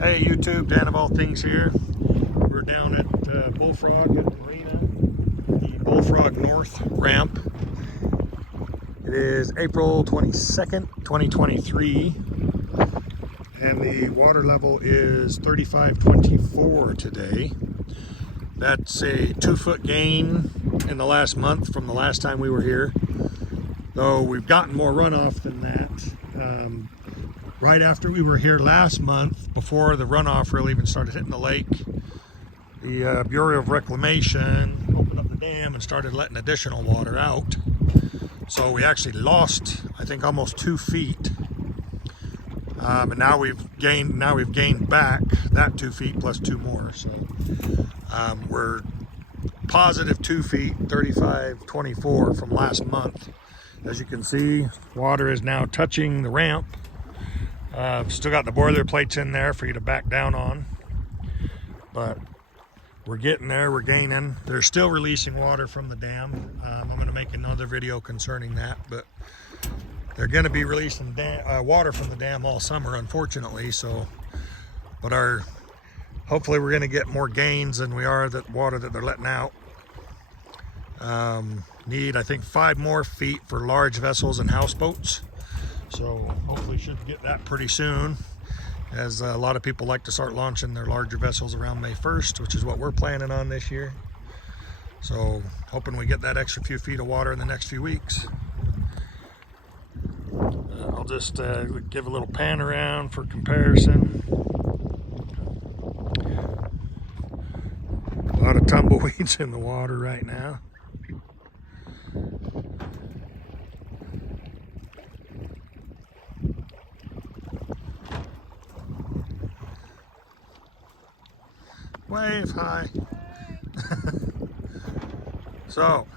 Hey YouTube, Dan of All Things here. We're down at Bullfrog at the marina, the Bullfrog North ramp. It is April 22nd, 2023, and the water level is 3524 today. That's a 2-foot gain in the last month from the last time we were here, though we've gotten more runoff than that. Right after we were here last month, before the runoff really even started hitting the lake, the Bureau of Reclamation opened up the dam and started letting additional water out. So we actually lost, I think, almost 2 feet. And now we've gained back that 2 feet plus 2 more. So we're positive 2 feet, 3524 from last month. As you can see, water is now touching the ramp. Still got the boiler plates in there for you to back down on, but we're getting there, we're gaining. They're still releasing water from the dam. I'm going to make another video concerning that, but they're going to be releasing water from the dam all summer, unfortunately. So, but hopefully we're going to get more gains than we are that water that they're letting out. Need, I think, 5 more feet for large vessels and houseboats. So hopefully should get that pretty soon, as a lot of people like to start launching their larger vessels around May 1st, which is what we're planning on this year. So hoping we get that extra few feet of water in the next few weeks. I'll just give a little pan around for comparison. A lot of tumbleweeds in the water right now. Wave high. So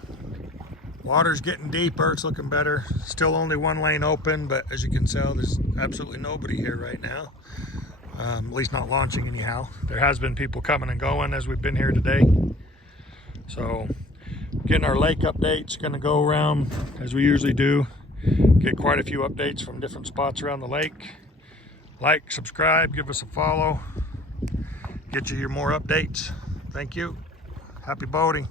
water's getting deeper, it's looking better. Still only 1 lane open, but as you can tell, there's absolutely nobody here right now, at least not launching anyhow. There has been people coming and going as we've been here today. So getting our lake updates, going to go around as we usually do, get quite a few updates from different spots around the lake. Like, subscribe, give us a follow, get you your more updates. Thank you. Happy boating.